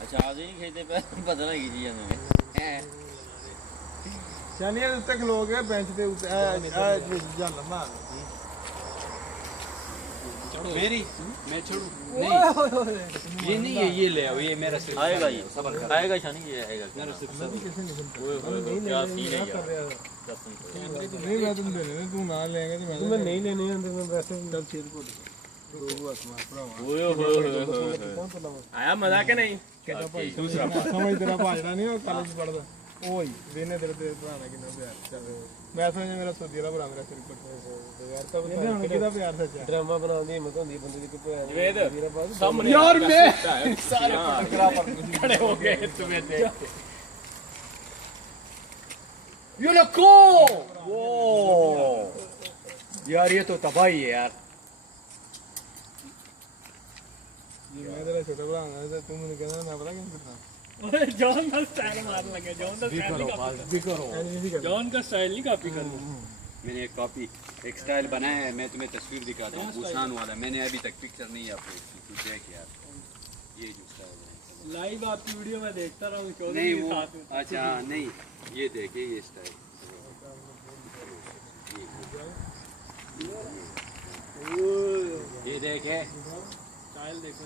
अच्छा आज ही खेते पे पता नहीं की चीज़ हमें चलिए उत्ते खलो गए बेंच पे उत्ते जल मार मेरी मैं छोड़ू नहीं ये नहीं है ये ले आओ ये मेरा सिर्फ आएगा ये सबर कर आएगा शानी ये आएगा मेरा सिर्फ मैं कैसे नहीं सुनता क्या सीन है यार नहीं मैं तुम देने तू ना लेंगे तो मैं नहीं लेने अंदर में वैसे डब चीज को आया मजा के नहीं दूसरा समझ तेरा भाजड़ा नहीं और कॉलेज पढ़दा ओए देने तेरे ते भराना कितना प्यार चल मैं समझ मेरा सोदी दा भरा मेरा सिर पर यार तब किदा प्यार सच ड्रामा बनाਉਂਦੀ हिम्मत ਹੁੰਦੀ ਬੰਦੇ ਦੀ ਕੋਈ वेद सामने यार मैं सारे फोटोग्राफर खड़े हो गए तुम्हें देख के ये नको वो यार ये तो तबाही है यार ये मैं तेरा छोटा भरा है तू मुझे कहना मैं पता क्या करता ओए जॉन का स्टाइल मारने लगे जॉन का स्टाइल नहीं भी करो जॉन का स्टाइल नहीं कॉपी कर मैंने एक कॉपी एक स्टाइल बनाया है मैं तुम्हें तस्वीर दिखाता हूँ भूषण वाला मैंने अभी तक पिक्चर नहीं अपलोड की तू देख यार ये जो स्टाइल है लाइव आपकी वीडियो में देखता रहा हूँ नहीं वो अच्छा नहीं ये देखे ये स्टाइल ये देखे स्टाइल देखो